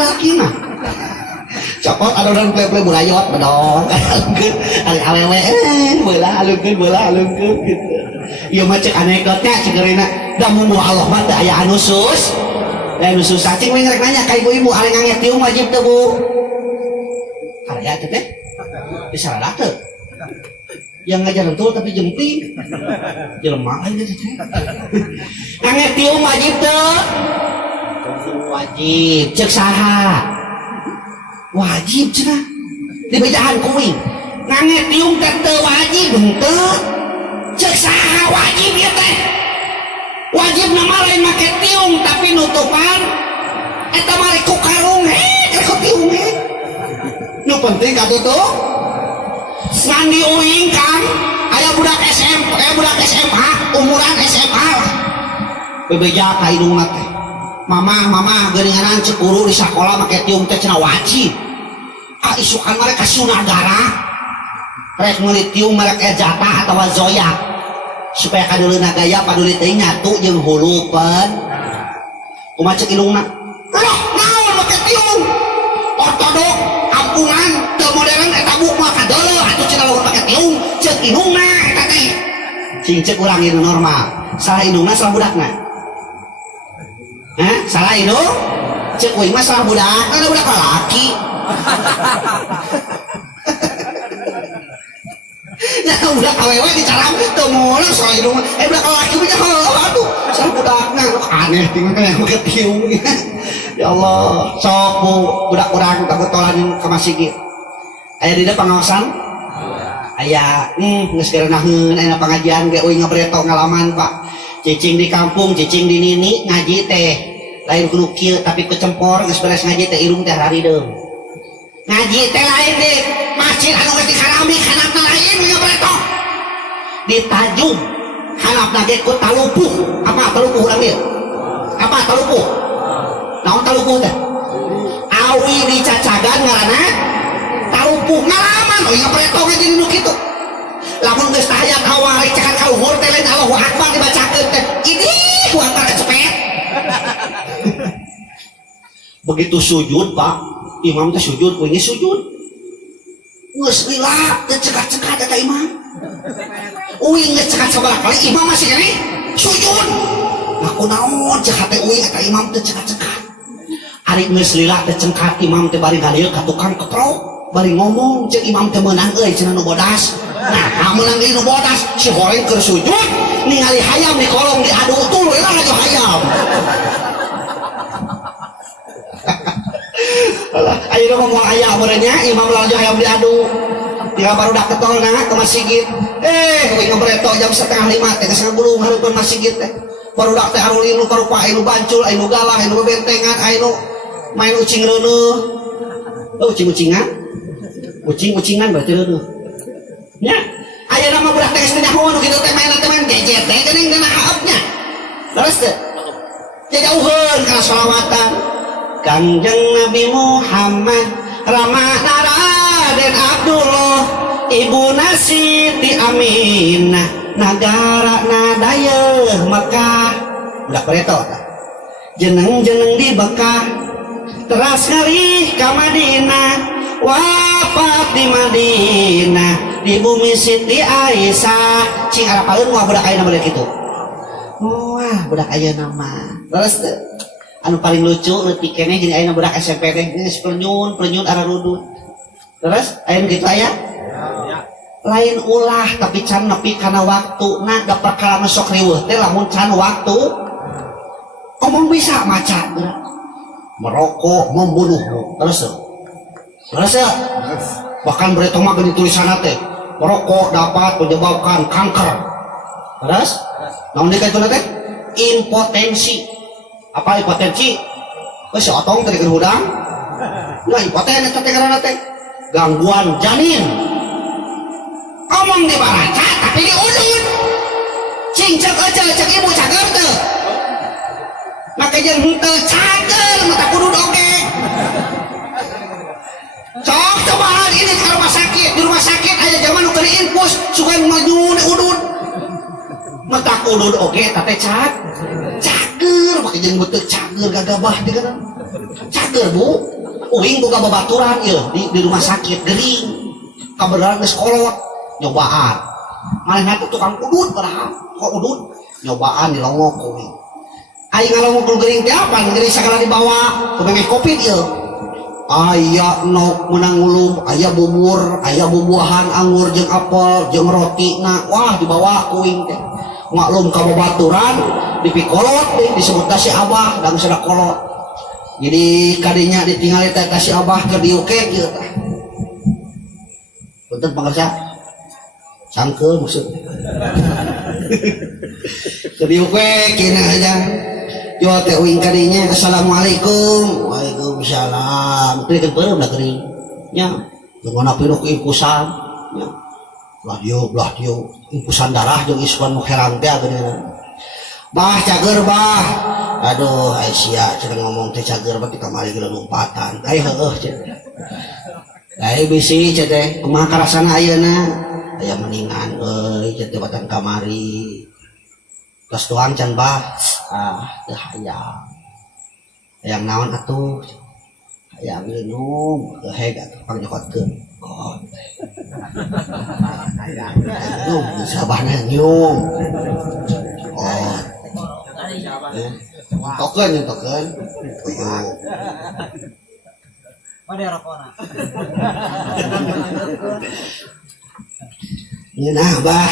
laki mah copot adonan play bulayot bedong alungkeun ari awewe beula alungkeun gitu ieu mah cek anekdotnya cek geurina da mun Allah mah teu aya anu sus anu susah cing we ngarek nanya ka ibu-ibu ari nganget tiung wajib teu Bu aya teh teh disaradak teu yang ngajar betul tapi jemping jelema aja teh nganget tiung wajib teu wajib cek saha wajib cenah di bejahan kuing nganget tiung teh teu wajib henteu cek saha wajib ieu teh wajib nama lain make tiung tapi nutupan eta mari ku karung ku tiung nu penting katutup ngan diuing Kang aya budak SMA umuran SMA bebeja ka hidungna teh mama geuninganan cekuru di sakola make tiung teh cenah wajib isukan mereka sunagara rek meuli tiung mereka jatah atawa zoyak supaya kaduleuna gaya paduli teuing nyatu jeung hulupan kumaha cek indungna naon make tiung ortodok kampungan teu modern eta buk mah kadeuleuh atuh cenah lamun make tiung cek indungna eta teh cing cek urang ieu normal salah indungna salah budakna salah indung cek uing mah salah budak ada budak laki ya budak awewe dicaram itu mulai salah indung budak laki bisa aduh salah budakna aneh tinggal kayak ketiung ya Allah sok Bu budak urang takut tolanin ke masjid aya di pengawasan aya geus keureunaheun aya pengajian ge uing ngabreto ngalaman Pak cicing di kampung cicing di nini ngaji teh lain kudu kieu tapi kecempor geus beres ngaji teh irung teh harideung ngaji teh lain deh masjid anu geus dikarami hanapna lain ngabreto di Tajung hanapna ge ku talupuh apa talupuh urang ieu apa talupuh naon talupuh teh awi di Cacagan ngaranna talupuh ngalaman oh ngabreto ge jadi nu kitu lamun geus tahiyat awal cekan ka luhur teh lain Allahu Akbar dibacakeun teh ini ku antara cepet begitu sujud Pak imam teh sujud kuingnya sujud geus lila teh cekat-cekat eta imam uing geus cekat sabaraha kali imam masih gini sujud ngaku naon cek hate uing eta imam teh cekat-cekat ari geus lila teh cengkat imam teh bari ngalieu ka tukang keprok bari ngomong cek imam teh meunang euy cenah nu bodas nah meunang ieu nu bodas si horeng keur sujud ningali hayam di kolong diadu tuh eta aja hayam ayo ngomong ayah merenya imam laju hayam diadu tinggal baru dak ketol na ke masjid uing ngabreto jam 4:30 teh geus ngabulung hareupeun masjid teh baru dak teh arulin nu karupa anu bancul anu galah anu bentengan anu main ucing reuneuh ucing-ucingan ucing-ucingan berarti reuneuh nya aya nama budak teh geus teh nyaho nu kitu teh main gadget teh geuning dina haapnya terus teh jauheun kana sholawatan Kanjeng Nabi Muhammad Ramana Raden Abdullah Ibu Siti Aminah Nagara Nadayeuh Mekah udah preto jeneng-jeneng di Bekah teras ngalih ka Madinah wafat di Madinah di bumi Siti Aisyah cing arapaeun wah budak aya nama kitu wah budak aya nama terus anu paling lucu leutik keneh gini aya budak SMP teh geus plenyun ararudut terus aya kitu aya lain ulah tapi can nepi kana waktuna da perkara sok riweuh teh lamun can waktu omong bisa maca merokok membunuh terus bahkan berita mah geuning tulisanna teh merokok dapat menyebabkan kanker terus namun dikaituna teh impotensi apa impotensi? Si otong tadi kerudang nah impoten eta teh karana teh gangguan janin omong dibaraca tapi diudun cing cek aja cek ibu cager teh maka jeung henteu cager mata kudu oge sok cobaan ini ke rumah sakit di rumah sakit aya zaman nu keur infus sugan maju udun mata kudu oge teh cager cager pakai jeung beuteuk cager gagabah di kana cager bu uing boga babaturan ieu di rumah sakit gering kabeneran geus kolot nyobaan manehna teh tukang udud padahal kok udud nyobaan dilongok uing aing ngalongok ku gering teh apa gering sagala dibawa kebengeh covid ieu aya nok menang ngulum aya bubur aya bubuahan anggur jeung apel jeung roti na wah dibawa ku uing teh maklum ka babaturan dipikolot disebut si abah dan sudah kolot jadi kadinya ditinggal teh si abah keur diuke kieu tah punten pangarsa cangkeul maksud keur diuke kina aja yo teh uing kadinya assalamualaikum waalaikumsalam teh keur da geuring nya gimana pinuh impusan nya belah dieu impusan darah jeung isuan nu herang teh geuning bah cager bah aduh Aisyah cenah ngomong teh cager bah di kamari geus lompatan ai heueuh cenah ai bisi cenah kumaha karasana ayeuna aya meningan euy cenah batan kamari tos tuang can bah teu hayang naon atuh hayang minum heg atuh pangjokotkeun kon hayang sabahna nyung oh token uyuh pada rokona ngeunah bah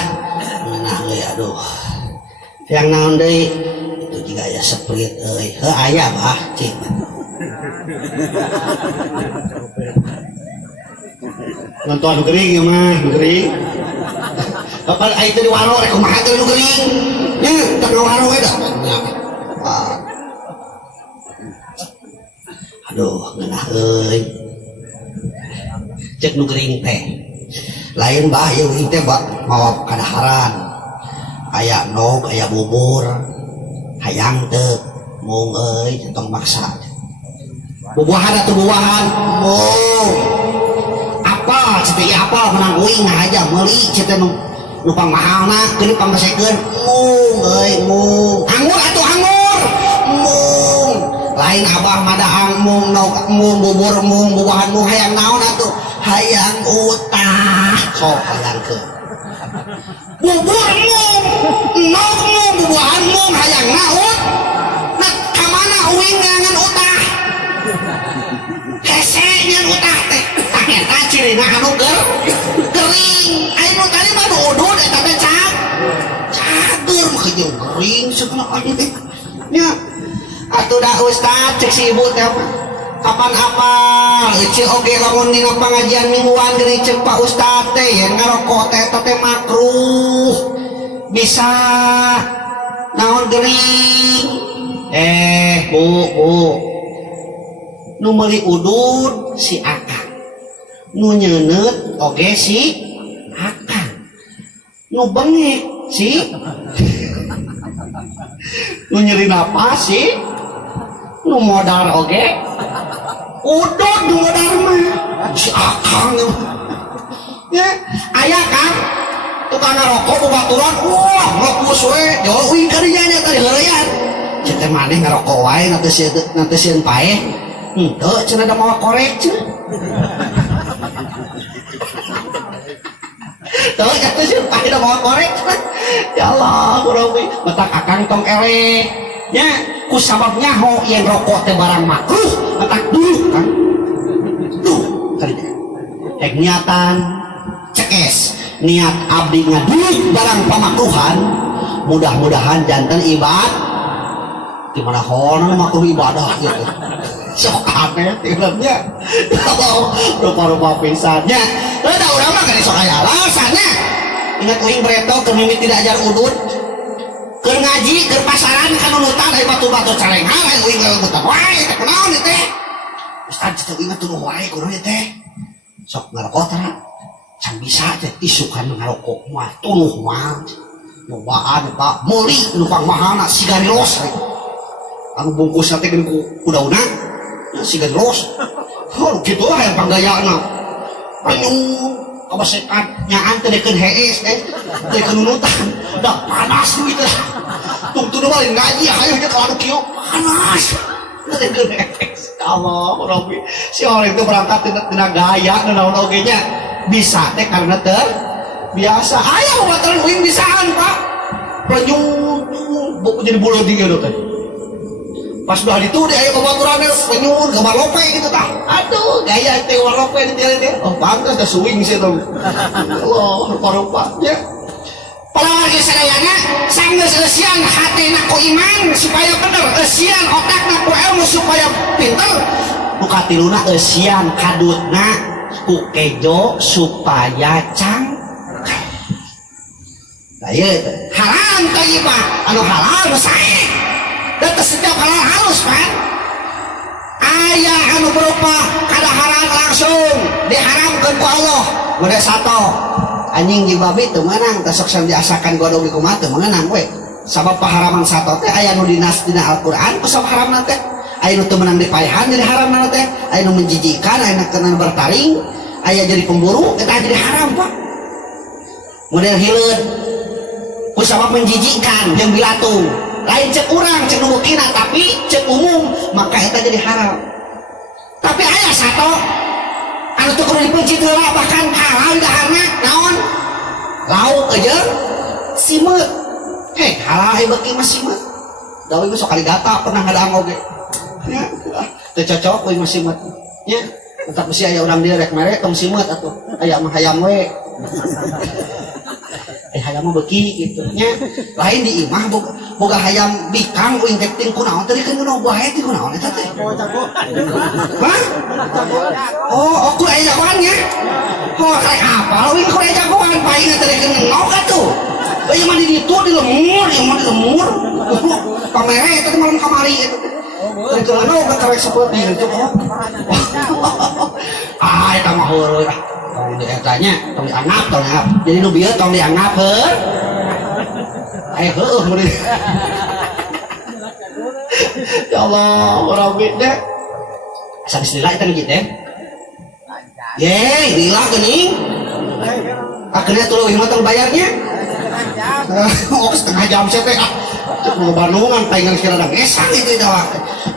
ngeunah euy aduh yang naon deui itu juga aya seprit euy heuh aya bah cing nonton gering ya mah gering kapal air teh di waro rek kumaha teh nu gering nya teu waro we da aduh ngeunah euy cek nu gering teh lain bah ieu gering teh mawa kadaharan aya nog aya bubur hayang teu mung euy tong maksa bubuahan atuh bubuahan mung apa seperti apa menang uing aja meuli cete nu pangmahalna keun pangbasekeun mung euy mung anggur atuh anggur mung lain abah madahang mung nog mung bubur mung bubuahan mung hayang naon atuh hayang utah sok hayangkeun bubur mung nog mung bubuahan mung hayang naon nah kamana uing ngangan utah hese ngan utah teh eta cirina anu gering aya nu tadi mah udud eta teh cager mah jeung gering segala anu teh nya atuh da ustad cek si ibu teh kapan apa ece oge lamun dina pangajian mingguan geuning cek Pak Ustad teh yen ngarokok teh eta teh makruh bisa naon geuning bu nu meuli udud si akang nu nyeuneut oge si akang nu bengek si nu nyeri napas si nu modar oge udud nu modar mah si akang ya aya kan tukang ngarokok babaturan wah ngelopus we jauh uing kadinya nya tadi heureuyan cenah maneh ngarokok wae nanti sieun paeh henteu cenah da mawa korek cenah teu cenah sieun paeh da mawa korek ya Allah kurobi matak akang tong eleh nya ku sabab nyaho yen rokok teh barang makruh matak dulu kan duh kadinya ek niatan cekes niat abdi ngaduluh barang pamakruhan mudah-mudahan janten ibadah gimana hono makruh ibadah gitu sok aneh filmnya kalau rupa-rupa pisannya ada orang mah kan sok aya alasannya ingat uing bereto keur mimiti tidak ajar udud keur ngaji keur pasaran kan nunutan dari batu-batu calengan aya uing ngalebutan wae teh kunaon ieu teh ustad ceuk ingat tuluh wae kunaon ieu teh sok ngarokok tara can bisa teh isukan ngarokok mah tuluh mah nyobaan Pak meuli nu pangmahalna sigarilos anu bungkusna teh geuning ku daunna sigarilos oh kitu lah yang panggayana penyung kabasekan nyaan teh dekeun hees teh dekeun nunutan da panas gitu tungtu balik ngaji hayu nya kalau kieu panas Allah Rabbi si orang itu berangkat tina gaya naon oge nya bisa teh karena biasa aya baturan uing bisaan Pak penyun jadi bulu tinggi teh pas udah itu dia aya babaturan penyun gambar lope gitu tah aduh gaya teh warna lope di teh oh pantas da swing sih tuh Allah rupa-rupa ya Palagi sadayana sanggeus eusian hatina ku iman supaya bener, eusian otakna ku ilmu supaya pinter. Buka tiluna eusian kadutna ku kejo supaya cangkal. Nah ieu haram thayyibah, anu halal sae. Dan setiap halal halus kan. Aya anu berupa kadaharan langsung diharamkeun ku Allah. Mode sato anjing di babi teu meunang tasok sang diasakan godong di kumaha teu meunang we sabab paharaman sato teh aya nu dinas dina Al-Qur'an kusab haramna teh aya nu teu meunang dipaehan jadi haramna teh aya nu menjijikan aya nu kenan bertaring aya jadi pemburu eta jadi haram Pak model hileud kusabab menjijikan jeung bilatung lain cek urang cek nu bukina tapi cek umum maka eta jadi haram tapi aya sato anu teu kudu dipencit heula bahkan halal daharna naon lauk aja simet heh halal beuki mah simet da we sok kali gata pernah ngadang oge nya teu cocok we mah simet nya tetap mesti aya urang dieu rek mere tong simet atuh aya mah hayam we hayam mah beuki gitu nya lain di imah boga hayam bikang uing tekting kunaon tadi kan kunaon buah heti kunaon eta teh hah oh aku aya jagoan nya oh kayak apa uing ku aya jagoan paing tadi kan ngok atuh ieu mah di ditu di lemur pamere eta teh malam kamari eta teh teh teu anu karek seperti itu eta mah heureul tong dietanya tong dianggap jadi nu bieu tong dianggap heuh heuh mun ya Allah Rabbi deh asa bismillah eta ngeuji teh ye lila geuning akhirnya tuluy mah tong bayarnya oh setengah jam sih teh mau Bandungan paingan sekira gesang itu dah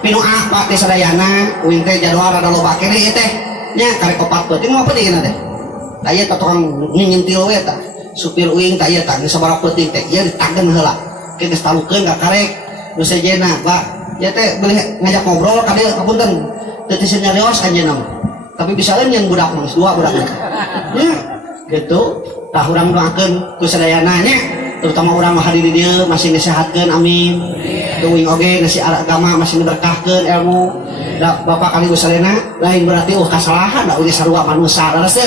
pinu apa teh sadayana uing teh jadwal rada loba keneh ieu teh nya karek opat peuting mah peuting teh aya tukang ngintil we tah supir uing tah ieu tah geus sabaraha peuting teh ieu ditagen heula ke geus talukeun ka karek nu sejena Pak ya teh boleh ngajak ngobrol ka dieu kapunten teu teu nyarios anjeunna tapi bisa yang budak mah dua budak nya gitu tah urang doakeun ku sadayana nya terutama urang mah hadir di dieu masih ngesehatkeun amin teuing oge nasi agama masih berkahkeun ilmu da Bapak kali usalena lain berarti kasalahan da ulah sarua manusia rasa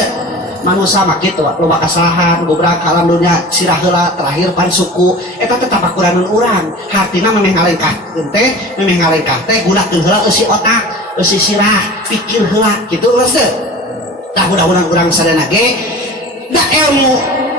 manusia mah kitu loba kasalahan gobrak alam dunia sirah heula terakhir pan suku eta teh tapakuranun urang hartina memeh ngalengkahkeun teh memeh ngalengkah teh gunakeun heula eusi otak eusi sirah pikir heula kitu rasa tah mudah-mudahan urang sadana ge da ilmu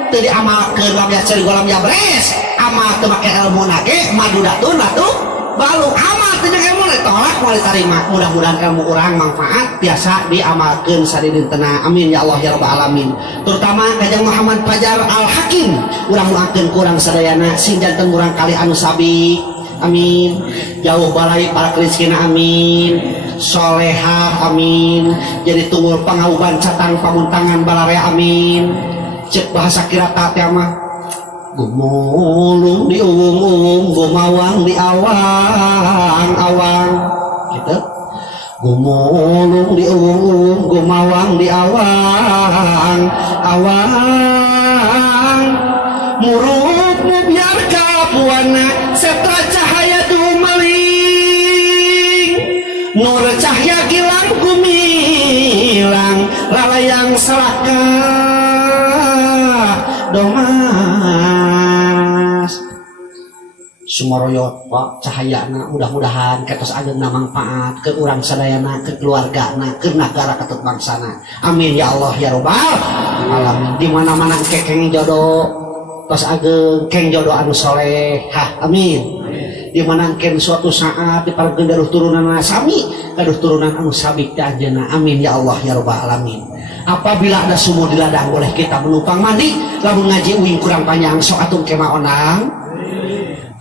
teu diamalkeun lam ya cari golam ya beres amal teu make ilmu nage madudatun atuh balu amal teu jeung ilmu tolak moal ditarima mudah-mudahan ilmu urang manfaat biasa diamalkeun sadinteuna amin ya Allah ya rabbal alamin terutama Kanjeng Muhammad Fajar Al Hakim urang muakeun ku urang sadayana sing janten urang kali anu sabi amin jauh balai para rezekina amin solehah amin jadi tunggul pangauban catang pamuntangan balarea amin cek bahasa kirata teh mah gumulung di uung gumawang di awang gitu gumulung di uung gumawang di awang murupmu biar kapuana setra cahaya dumeling nur cahaya gilang gumilang lalayang salaka domas sumoroyot Pak cahayana mudah-mudahan ketos ageuna manfaat ke urang sadayana ke keluargana ke nagara ketut bangsana amin ya Allah ya rabbal alamin di mana-mana kekeng jodoh tos ageng keng jodoh anu soleh amin di mana ken suatu saat diparekeun daruh turunan sami daruh turunan anu sabik teh anjeunna amin ya Allah ya rabbal alamin apabila ada sumur di ladang boleh kita menumpang mandi lamun ngaji uing kurang panjang sok atuh kemah onang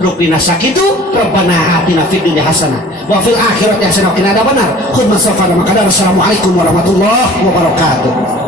rupina sakitu rabbana atina fid dunya hasanah wa fil akhirati hasanah wa qina adzabannar khudna safana makadar assalamualaikum warahmatullahi wabarakatuh.